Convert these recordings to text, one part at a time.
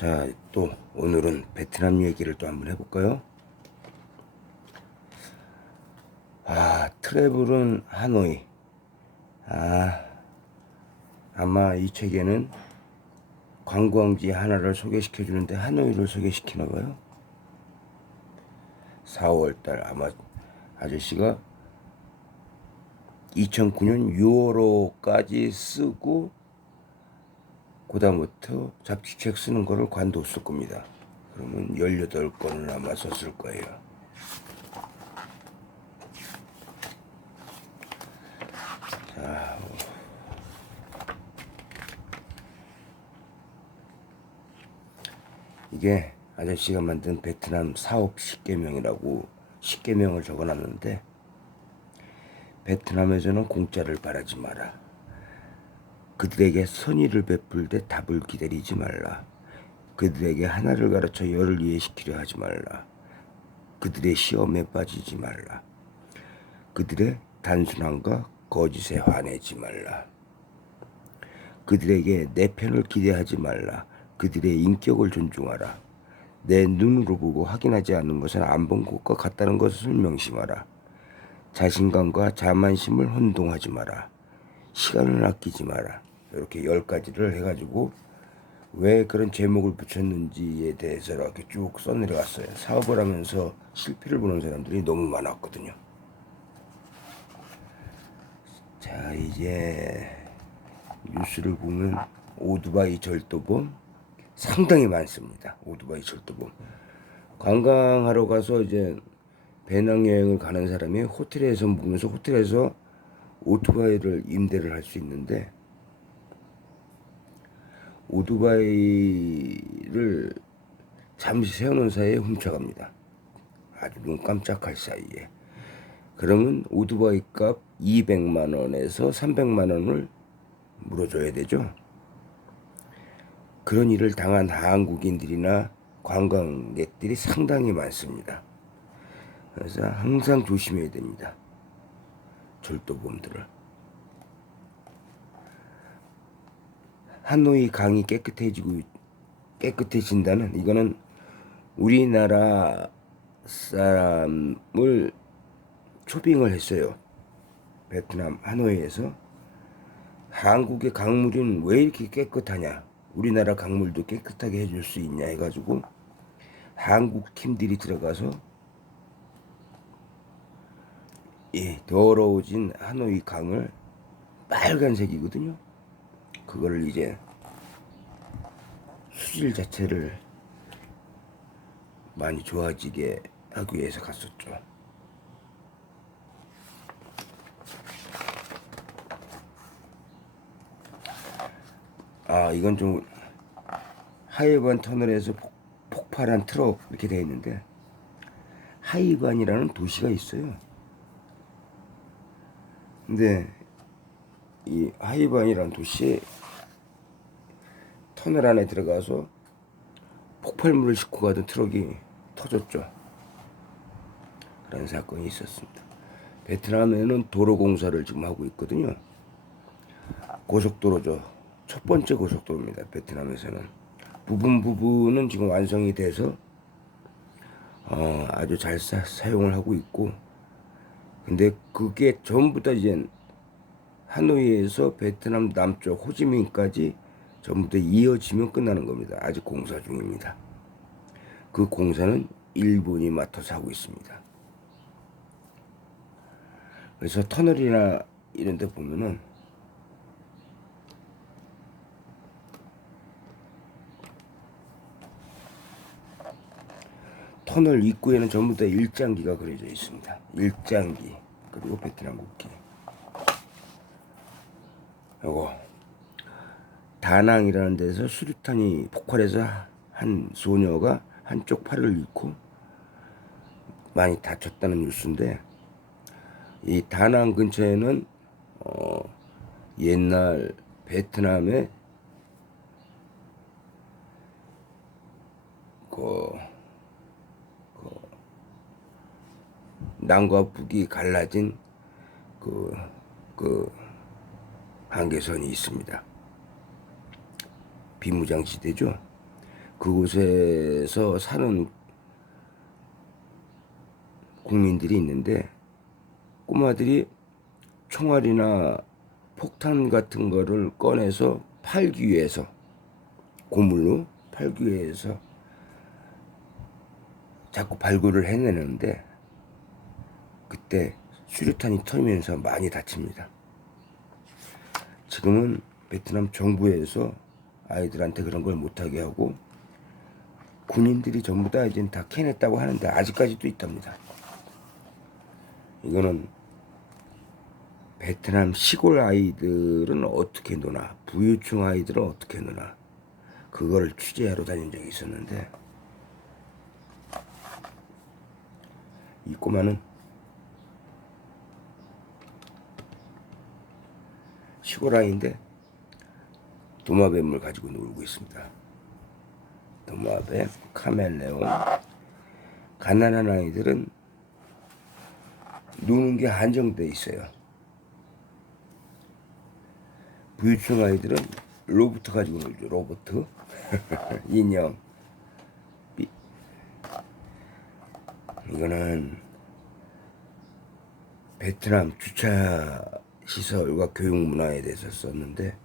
자, 또 오늘은 베트남 얘기를 또 한번 해볼까요? 트래블은 하노이. 아마 이 책에는 관광지 하나를 소개시켜 주는데 하노이를 소개시키나 봐요. 4월달 아마 아저씨가 2009년 6월호까지 쓰고 그다음부터 잡지책 쓰는 거를 관뒀을 겁니다. 그러면 18권을 아마 썼을 거예요. 자, 이게 아저씨가 만든 베트남 사업 10계명이라고 10계명을 적어놨는데, 베트남에서는 공짜를 바라지 마라. 그들에게 선의를 베풀 때 답을 기다리지 말라. 그들에게 하나를 가르쳐 열을 이해시키려 하지 말라. 그들의 시험에 빠지지 말라. 그들의 단순함과 거짓에 화내지 말라. 그들에게 내 편을 기대하지 말라. 그들의 인격을 존중하라. 내 눈으로 보고 확인하지 않는 것은 안 본 것과 같다는 것을 명심하라. 자신감과 자만심을 혼동하지 마라. 시간을 아끼지 마라. 이렇게 10가지를 해가지고 왜 그런 제목을 붙였는지에 대해서 이렇게 쭉 써내려갔어요. 사업을 하면서 실패를 보는 사람들이 너무 많았거든요. 자, 이제 뉴스를 보면 오토바이 절도범 상당히 많습니다. 오토바이 절도범. 관광하러 가서 이제 배낭여행을 가는 사람이 호텔에서 묵으면서 호텔에서 오토바이를 임대를 할 수 있는데, 오토바이를 잠시 세우는 사이에 훔쳐갑니다. 아주 눈 깜짝할 사이에. 그러면 오토바이 값 200만 원에서 300만 원을 물어줘야 되죠. 그런 일을 당한 한국인들이나 관광객들이 상당히 많습니다. 그래서 항상 조심해야 됩니다. 절도범들을. 하노이 강이 깨끗해진다는, 이거는 우리나라 사람을 초빙을 했어요. 베트남 하노이에서. 한국의 강물은 왜 이렇게 깨끗하냐, 우리나라 강물도 깨끗하게 해줄 수 있냐 해가지고 한국 팀들이 들어가서 더러워진 하노이 강을, 빨간색이거든요. 그거를 이제 수질 자체를 많이 좋아지게 하기 위해서 갔었죠. 이건 좀 하이반 터널에서 폭발한 트럭 이렇게 되어 있는데, 하이반이라는 도시가 있어요. 근데 이 하이반이라는 도시에 터널 안에 들어가서 폭발물을 싣고 가던 트럭이 터졌죠. 그런 사건이 있었습니다. 베트남에는 도로 공사를 지금 하고 있거든요. 고속도로죠. 첫 번째 고속도로입니다. 베트남에서는 부분은 지금 완성이 돼서 아주 잘 사용을 하고 있고, 근데 그게 전부 다 이제 하노이에서 베트남 남쪽 호지민까지 전부 다 이어지면 끝나는 겁니다. 아직 공사 중입니다. 그 공사는 일본이 맡아서 하고 있습니다. 그래서 터널이나 이런 데 보면은 터널 입구에는 전부 다 일장기가 그려져 있습니다. 일장기, 그리고 베트남 국기. 요거 다낭이라는 데서 수류탄이 폭발해서 한 소녀가 한쪽 팔을 잃고 많이 다쳤다는 뉴스인데, 이 다낭 근처에는 옛날 베트남의 남과 북이 갈라진 그 한계선이 있습니다. 비무장지대죠. 그곳에서 사는 국민들이 있는데 꼬마들이 총알이나 폭탄 같은 거를 꺼내서 팔기 위해서 고물로 팔기 위해서 자꾸 발굴을 해내는데 그때 수류탄이 터지면서 많이 다칩니다. 지금은 베트남 정부에서 아이들한테 그런 걸 못하게 하고 군인들이 전부 다 이제 다 캐냈다고 하는데 아직까지도 있답니다. 이거는 베트남 시골 아이들은 어떻게 노나, 부유층 아이들은 어떻게 노나, 그걸 취재하러 다닌 적이 있었는데 이 꼬마는 시골 아이인데 도마뱀을 가지고 놀고 있습니다. 도마뱀, 카멜레온. 가난한 아이들은 노는 게 한정돼 있어요. 부유층 아이들은 로봇 가지고 놀죠. 로봇 인형. 이거는 베트남 주차 시설과 교육 문화에 대해서 썼는데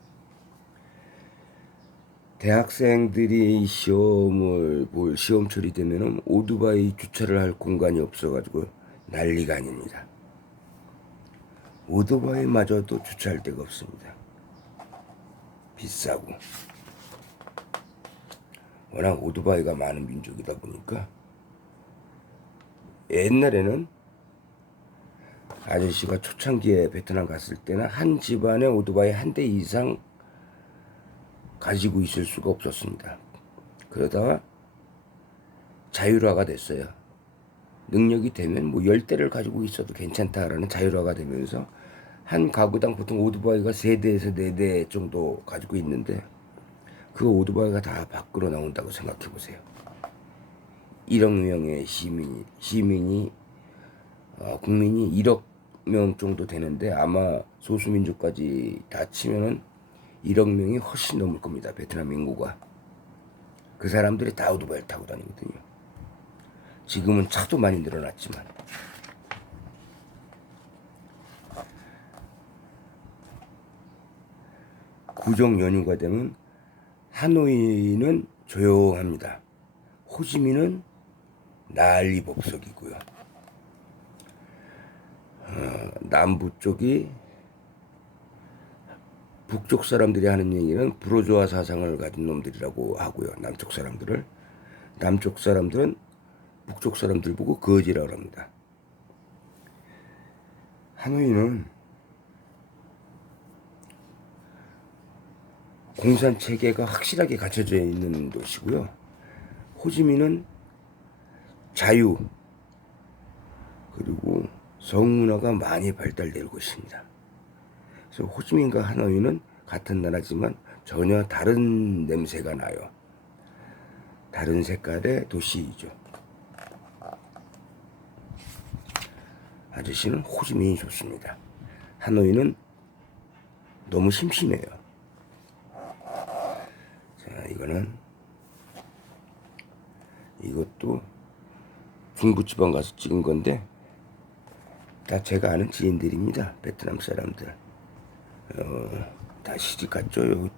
대학생들이 시험을 볼 시험철이 되면은 오토바이 주차를 할 공간이 없어가지고 난리가 아닙니다. 오토바이마저도 주차할 데가 없습니다. 비싸고 워낙 오토바이가 많은 민족이다 보니까 옛날에는 아저씨가 초창기에 베트남 갔을 때는 한 집안에 오토바이 한 대 이상 가지고 있을 수가 없었습니다. 그러다가 자율화가 됐어요. 능력이 되면 뭐 10대를 가지고 있어도 괜찮다라는 자율화가 되면서 한 가구당 보통 오토바이가 3대에서 4대 정도 가지고 있는데 그 오토바이가 다 밖으로 나온다고 생각해 보세요. 1억 명의 국민이 1억 명 정도 되는데 아마 소수민족까지 다 치면은 1억 명이 훨씬 넘을 겁니다. 베트남 인구가. 그 사람들이 다 오토바이를 타고 다니거든요. 지금은 차도 많이 늘어났지만. 구정 연휴가 되면 하노이는 조용합니다. 호지민은 난리 법석이고요. 남부 쪽이 북쪽 사람들이 하는 얘기는 부르주아 사상을 가진 놈들이라고 하고요. 남쪽 사람들은 북쪽 사람들 보고 거지라고 합니다. 하노이는 공산 체계가 확실하게 갖춰져 있는 도시고요. 호지민은 자유 그리고 성문화가 많이 발달될 곳입니다. 그래서 호지민과 하노이는 같은 나라지만 전혀 다른 냄새가 나요. 다른 색깔의 도시이죠. 아저씨는 호지민이 좋습니다. 하노이는 너무 심심해요. 자, 이것도 중부지방 가서 찍은 건데 다 제가 아는 지인들입니다. 베트남 사람들. 다 시집갔죠. 여기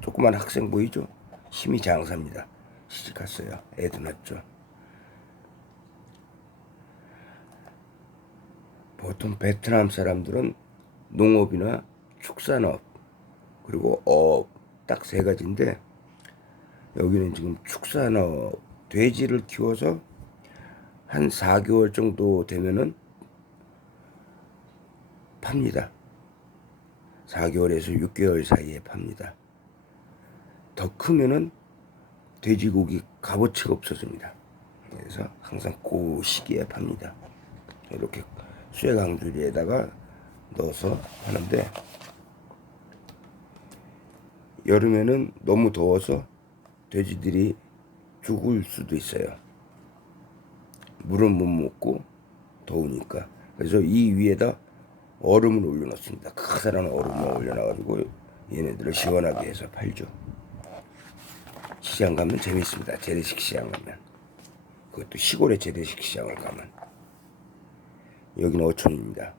조그만 학생 보이죠? 심히 장사입니다. 시집갔어요. 애도 낳죠. 보통 베트남 사람들은 농업이나 축산업 그리고 업 딱 3가지인데 여기는 지금 축산업 돼지를 키워서 한 4개월 정도 되면은 팝니다. 4개월에서 6개월 사이에 팝니다. 더 크면은 돼지고기 값어치가 없어집니다. 그래서 항상 그 시기에 팝니다. 이렇게 쇠강줄기에다가 넣어서 하는데 여름에는 너무 더워서 돼지들이 죽을 수도 있어요. 물은 못 먹고 더우니까. 그래서 이 위에다 얼음을 올려놓습니다. 커다란 얼음을 올려놔가지고 얘네들을 시원하게 해서 팔죠. 시장 가면 재밌습니다. 재래식 시장 가면. 그것도 시골의 재래식 시장을 가면. 여기는 어촌입니다.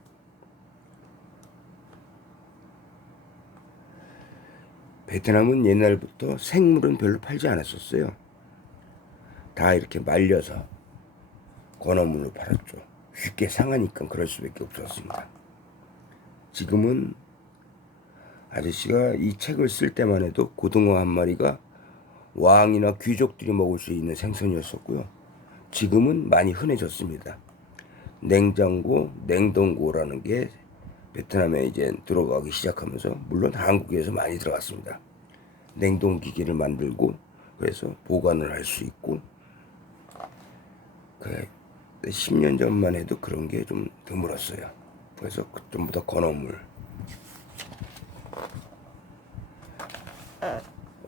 베트남은 옛날부터 생물은 별로 팔지 않았었어요. 다 이렇게 말려서 건어물로 팔았죠. 쉽게 상하니까 그럴 수밖에 없었습니다. 지금은 아저씨가 이 책을 쓸 때만 해도 고등어 한 마리가 왕이나 귀족들이 먹을 수 있는 생선이었었고요. 지금은 많이 흔해졌습니다. 냉장고, 냉동고라는 게 베트남에 이제 들어가기 시작하면서 물론 한국에서 많이 들어갔습니다. 냉동기기를 만들고 그래서 보관을 할 수 있고 10년 전만 해도 그런 게 좀 드물었어요. 그래서 전부 다 건어물.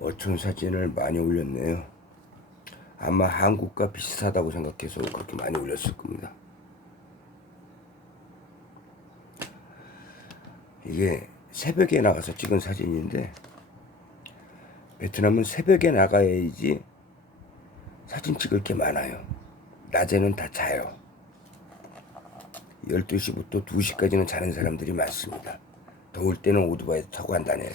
어촌 사진을 많이 올렸네요. 아마 한국과 비슷하다고 생각해서 그렇게 많이 올렸을 겁니다. 이게 새벽에 나가서 찍은 사진인데 베트남은 새벽에 나가야지 사진 찍을 게 많아요. 낮에는 다 자요. 12시부터 2시까지는 자는 사람들이 많습니다. 더울 때는 오토바이 타고 안 다녀요.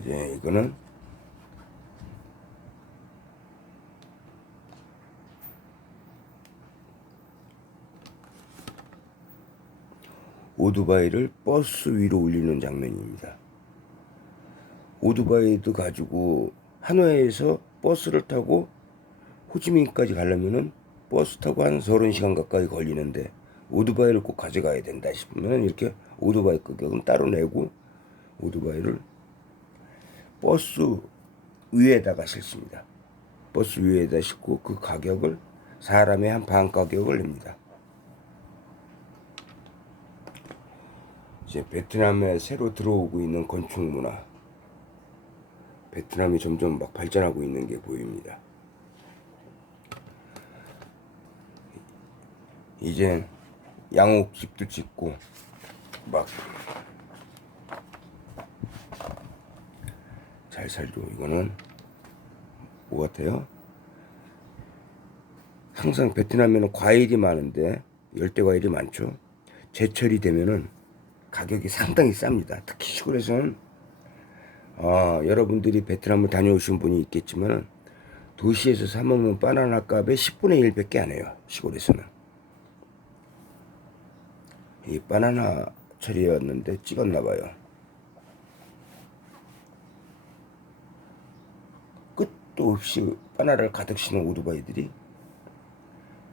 이제 이거는 오토바이를 버스 위로 올리는 장면입니다. 오토바이도 가지고 하노이에서 버스를 타고 호치민까지 가려면은 버스 타고 한 30시간 가까이 걸리는데 오토바이를 꼭 가져가야 된다 싶으면 이렇게 오토바이 가격은 따로 내고 오토바이를 버스 위에다가 싣습니다. 버스 위에다 싣고 그 가격을 사람의 한 반 가격을 냅니다. 이제 베트남에 새로 들어오고 있는 건축 문화, 베트남이 점점 막 발전하고 있는 게 보입니다. 이제 양옥집도 짓고 막 잘 살죠. 이거는 뭐 같아요? 항상 베트남에는 과일이 많은데 열대 과일이 많죠. 제철이 되면은 가격이 상당히 쌉니다. 특히 시골에서는 여러분들이 베트남을 다녀오신 분이 있겠지만 도시에서 사 먹는 바나나 값의 10분의 1밖에 안 해요. 시골에서는. 이 바나나 철이었는데 찍었나 봐요. 끝도 없이 바나나를 가득 싣는 오토바이들이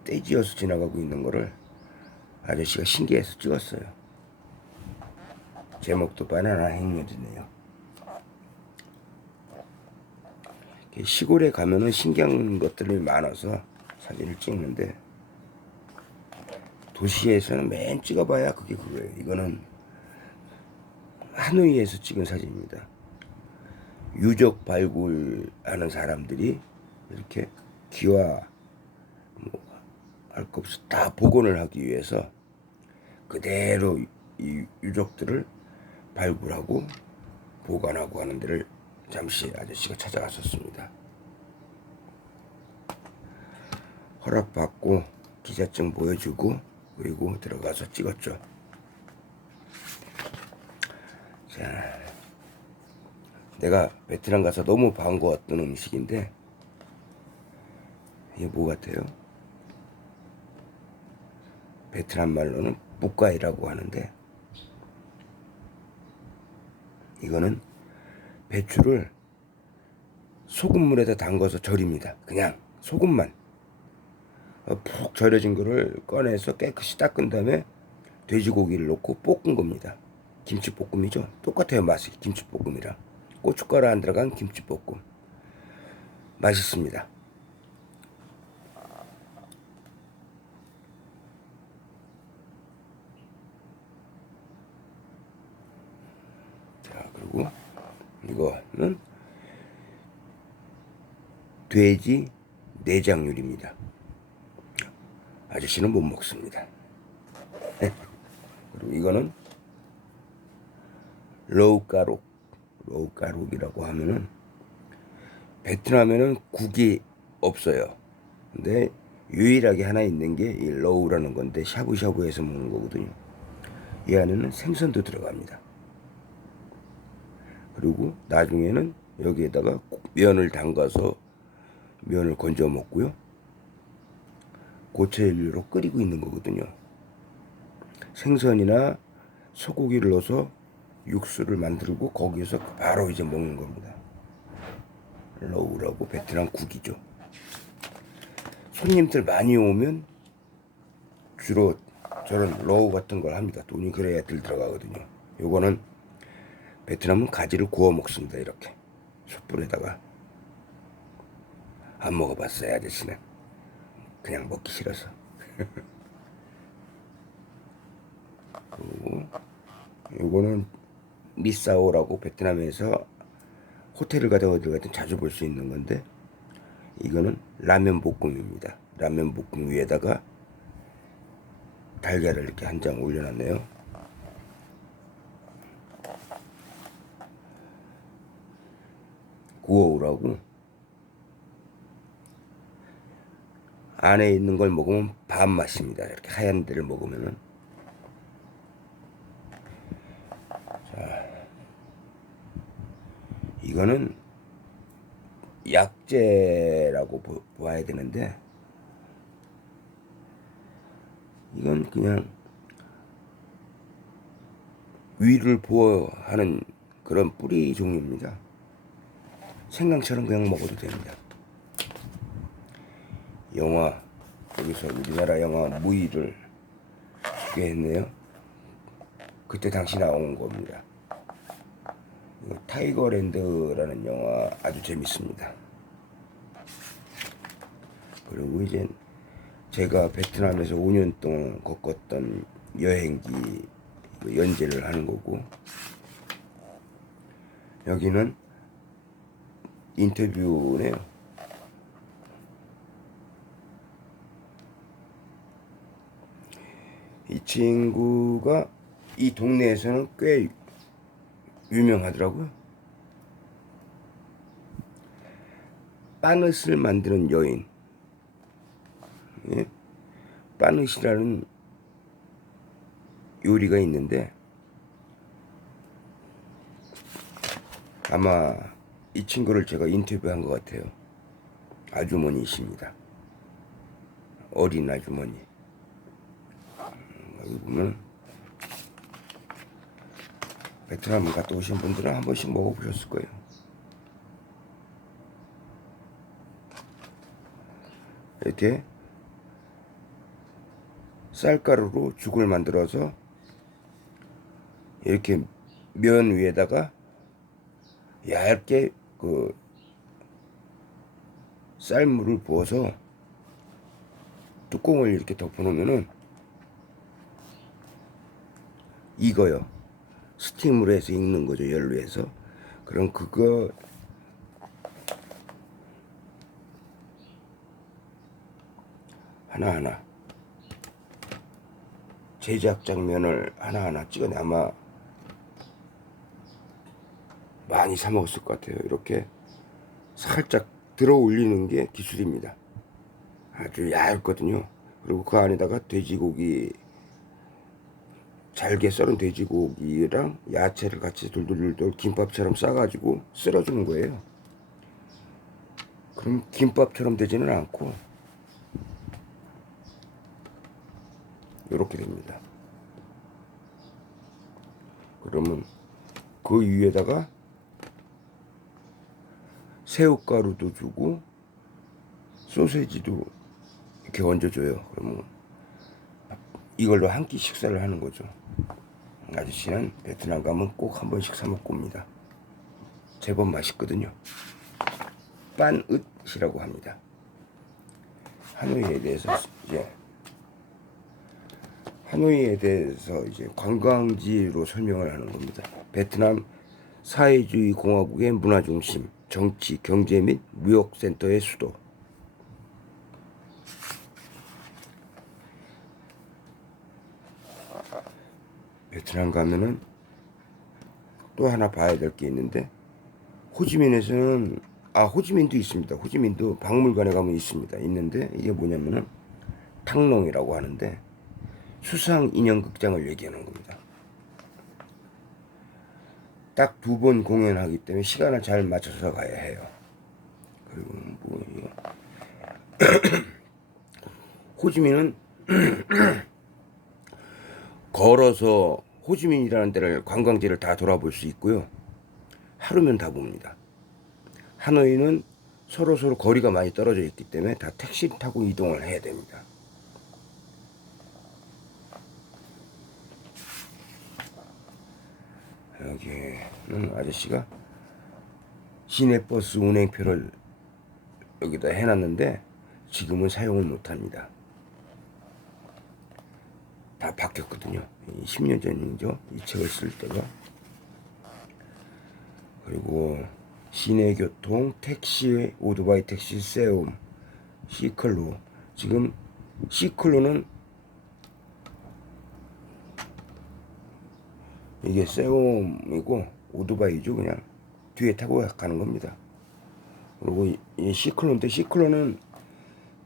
떼지어서 지나가고 있는 거를 아저씨가 신기해서 찍었어요. 제목도 바나나 행렬이네요. 시골에 가면은 신기한 것들이 많아서 사진을 찍는데 도시에서는 맨 찍어봐야 그게 그거예요. 이거는 하노이에서 찍은 사진입니다. 유적 발굴하는 사람들이 이렇게 기와 할 것 없이 다 복원을 하기 위해서 그대로 이 유적들을 발굴하고 보관하고 하는 데를 잠시 아저씨가 찾아갔었습니다. 허락받고 기자증 보여주고 그리고 들어가서 찍었죠. 자, 내가 베트남 가서 너무 반가웠던 음식인데 이게 뭐 같아요? 베트남 말로는 뿌까이라고 하는데 이거는 배추를 소금물에다 담가서 절입니다. 그냥 소금만 푹 절여진 거를 꺼내서 깨끗이 닦은 다음에 돼지고기를 넣고 볶은 겁니다. 김치볶음이죠. 똑같아요. 맛이 김치볶음이랑 고춧가루 안 들어간 김치볶음 맛있습니다. 자, 그리고 이거는 돼지 내장육입니다. 아저씨는 못 먹습니다. 그리고 이거는 로우까룩. 로우까룩이라고 하면은 베트남에는 국이 없어요. 근데 유일하게 하나 있는 게 이 로우라는 건데 샤브샤브에서 먹는 거거든요. 이 안에는 생선도 들어갑니다. 그리고 나중에는 여기에다가 면을 담가서 면을 건져 먹고요. 고체연료로 끓이고 있는 거거든요. 생선이나 소고기를 넣어서 육수를 만들고 거기에서 바로 이제 먹는 겁니다. 러우라고 베트남 국이죠. 손님들 많이 오면 주로 저런 러우 같은 걸 합니다. 돈이 그래야 들 들어가거든요. 요거는 베트남은 가지를 구워 먹습니다. 이렇게 숯불에다가. 안 먹어봤어요. 아저씨는 그냥 먹기 싫어서. 그리고 요거는 미사오라고 베트남에서 호텔을 가든 어딜 가든 자주 볼 수 있는 건데, 이거는 라면 볶음입니다. 라면 볶음 위에다가 달걀을 이렇게 한 장 올려놨네요. 구워오라고. 안에 있는 걸 먹으면 밥 맛입니다. 이렇게 하얀 데를 먹으면은. 자, 이거는 약재라고 봐야 되는데, 이건 그냥 위를 보호하는 그런 뿌리 종류입니다. 생강처럼 그냥 먹어도 됩니다. 영화, 여기서 우리나라 영화 무의를 소개했네요. 그때 당시 나온 겁니다. 타이거랜드라는 영화 아주 재밌습니다. 그리고 이제 제가 베트남에서 5년 동안 겪었던 여행기 연재를 하는 거고, 여기는 인터뷰네요. 이 친구가 이 동네에서는 꽤 유명하더라고요. 빠넛을 만드는 여인. 예? 빠넛이라는 요리가 있는데, 아마 이 친구를 제가 인터뷰한 것 같아요. 아주머니이십니다. 어린 아주머니. 여기 보면 베트남 갔다 오신 분들은 한 번씩 먹어보셨을 거예요. 이렇게 쌀가루로 죽을 만들어서 이렇게 면 위에다가 얇게 그 쌀물을 부어서 뚜껑을 이렇게 덮어놓으면은 익어요. 스팀으로 해서 익는 거죠. 연료에서. 그럼 그거 하나하나 제작 장면을 하나하나 찍어내. 아마 많이 사 먹었을 것 같아요. 이렇게 살짝 들어 올리는 게 기술입니다. 아주 얇거든요. 그리고 그 안에다가 돼지고기, 잘게 썰은 돼지고기랑 야채를 같이 돌돌돌 김밥처럼 싸가지고 쓸어주는 거예요. 그럼 김밥처럼 되지는 않고 이렇게 됩니다. 그러면 그 위에다가 새우가루도 주고 소세지도 이렇게 얹어줘요. 그러면 이걸로 한 끼 식사를 하는 거죠. 아저씨는 베트남 가면 꼭 한 번씩 사 먹고 옵니다. 제법 맛있거든요. 빤읒이라고 합니다. 하노이에 대해서 이제 관광지로 설명을 하는 겁니다. 베트남 사회주의 공화국의 문화 중심, 정치, 경제 및 무역 센터의 수도. 베트남 가면은 또 하나 봐야 될 게 있는데, 호지민에서는, 호지민도 있습니다. 호지민도 박물관에 가면 있습니다. 있는데 이게 뭐냐면은 탕롱이라고 하는데 수상 인형 극장을 얘기하는 겁니다. 딱 2번 공연하기 때문에 시간을 잘 맞춰서 가야 해요. 그리고 뭐 이거 호지민은 걸어서 호지민이라는 데를 관광지를 다 돌아볼 수 있고요. 하루면 다 봅니다. 하노이는 서로 거리가 많이 떨어져 있기 때문에 다 택시 타고 이동을 해야 됩니다. 여기는 아저씨가 시내버스 운행표를 여기다 해놨는데 지금은 사용을 못합니다. 다 바뀌었거든요. 10년 전이죠. 이 책을 쓸 때가. 그리고 시내교통, 택시, 오토바이 택시, 세움, 시클로. 지금 시클로는 이게 세움이고 오토바이죠. 그냥 뒤에 타고 가는 겁니다. 그리고 이 시클로인데, 시클로는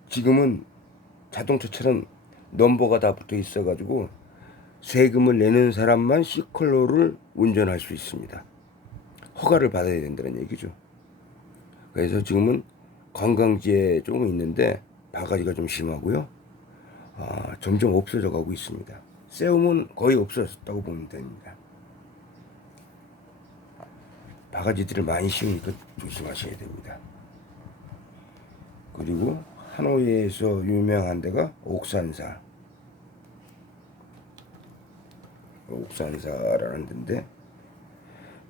지금은 자동차처럼 넘버가 다 붙어 있어가지고 세금을 내는 사람만 시클로를 운전할 수 있습니다. 허가를 받아야 된다는 얘기죠. 그래서 지금은 관광지에 조금 있는데 바가지가 좀 심하고요. 점점 없어져 가고 있습니다. 세움은 거의 없어졌다고 보면 됩니다. 바가지들을 많이 씌우니까 조심하셔야 됩니다. 그리고 하노이에서 유명한 데가 옥산사라는 데인데,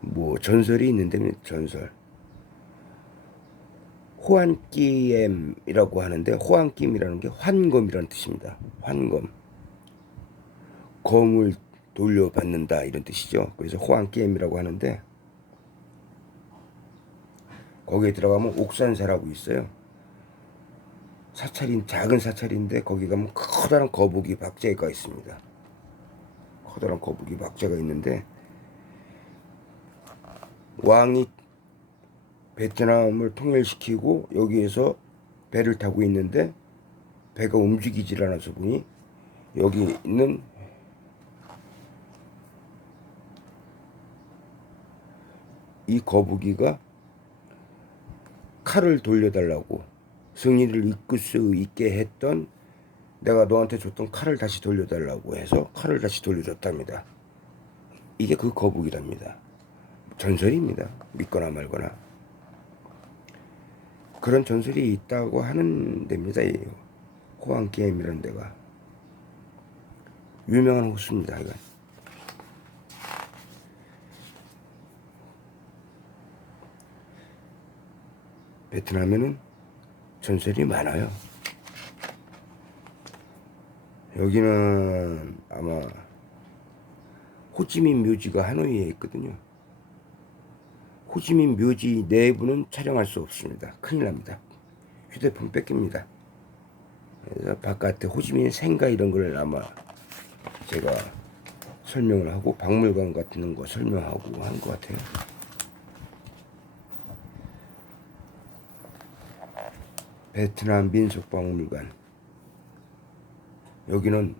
뭐 전설이 있는데, 전설 호안끼엠이라고 하는데, 호안끼엠이라는 게 환검이라는 뜻입니다. 환검, 검을 돌려받는다 이런 뜻이죠. 그래서 호안끼엠이라고 하는데, 거기에 들어가면 옥산사라고 있어요. 사찰인, 작은 사찰인데 거기 가면 커다란 거북이 박제가 있습니다. 커다란 거북이 박제가 있는데, 왕이 베트남을 통일시키고 여기에서 배를 타고 있는데 배가 움직이질 않아서 보니 여기 있는 이 거북이가 칼을 돌려달라고, 승리를 이끌 수 있게 했던, 내가 너한테 줬던 칼을 다시 돌려달라고 해서 칼을 다시 돌려줬답니다. 이게 그 거북이랍니다. 전설입니다. 믿거나 말거나. 그런 전설이 있다고 하는 데입니다. 이 호안게임이라는 데가 유명한 호수입니다. 이건. 베트남에는 전설이 많아요. 여기는 아마 호치민 묘지가 하노이에 있거든요. 호치민 묘지 내부는 촬영할 수 없습니다. 큰일 납니다. 휴대폰 뺏깁니다. 그래서 바깥에 호치민 생가 이런 걸 아마 제가 설명을 하고 박물관 같은 거 설명하고 한 것 같아요. 베트남 민속박물관. 여기는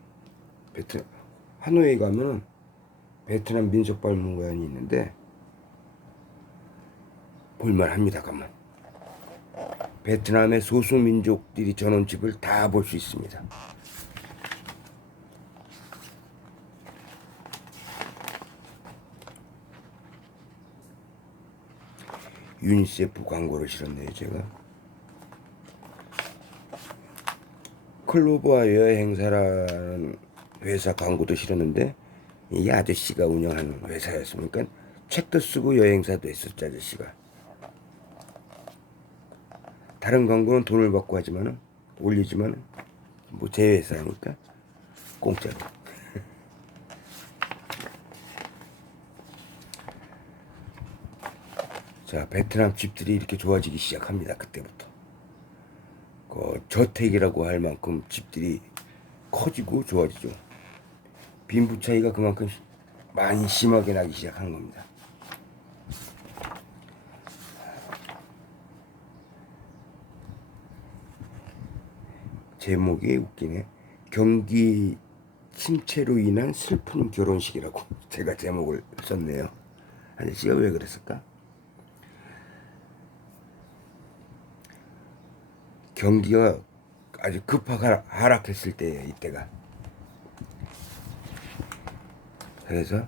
하노이에 가면은 베트남 민속박물관이 있는데 볼만합니다. 가면 베트남의 소수민족들이 전원집을 다 볼 수 있습니다. 유니세프 광고를 실었네요. 제가 클로버와 여행사라는 회사 광고도 실었는데, 이 아저씨가 운영하는 회사였으니까 책도 쓰고 여행사도 했었죠. 아저씨가. 다른 광고는 돈을 받고 하지만은 올리지만은 뭐 제 회사니까 공짜로. 자, 베트남 집들이 이렇게 좋아지기 시작합니다. 그때부터. 저택이라고 할 만큼 집들이 커지고 좋아지죠. 빈부 차이가 그만큼 많이 심하게 나기 시작한 겁니다. 제목이 웃기네. 경기 침체로 인한 슬픈 결혼식이라고 제가 제목을 썼네요. 아저씨가 왜 그랬을까? 경기가 아주 급하게 하락했을 때예요, 이때가. 그래서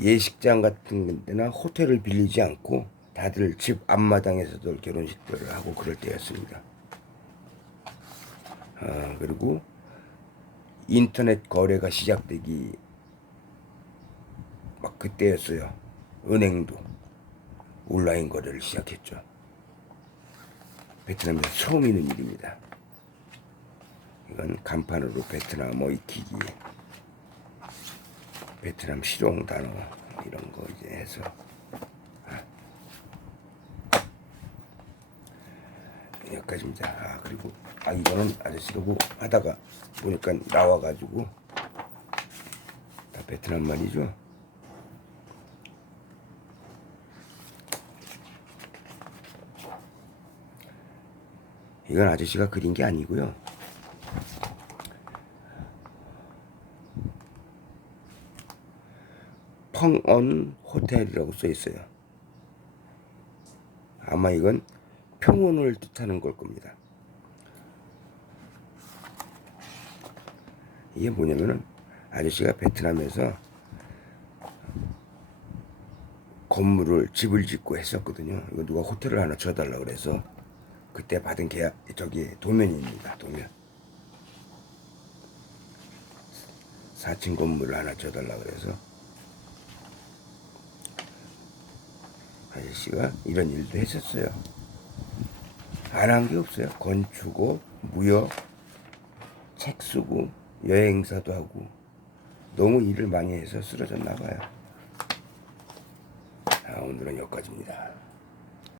예식장 같은 데나 호텔을 빌리지 않고 다들 집 앞마당에서도 결혼식들을 하고 그럴 때였습니다. 그리고 인터넷 거래가 시작되기 막 그때였어요. 은행도 온라인 거래를 시작했죠. 베트남에서 처음 있는 일입니다. 이건 간판으로 베트남어 익히기, 베트남 실용 단어 이런 거 이제 해서 여기까지입니다. 그리고 이거는 아저씨가 뭐 하다가 보니까 나와가지고 다 베트남 말이죠. 이건 아저씨가 그린 게 아니고요. 펑언 호텔이라고 써 있어요. 아마 이건 평온을 뜻하는 걸 겁니다. 이게 뭐냐면은 아저씨가 베트남에서 건물을 집을 짓고 했었거든요. 이거 누가 호텔을 하나 줘달라 그래서 그때 받은 계약 도면입니다. 도면 4층 건물을 하나 줘달라 그래서 아저씨가 이런 일도 했었어요. 안 한 게 없어요. 건축업, 무역, 책 쓰고 여행사도 하고 너무 일을 많이 해서 쓰러졌나 봐요. 오늘은 여기까지입니다.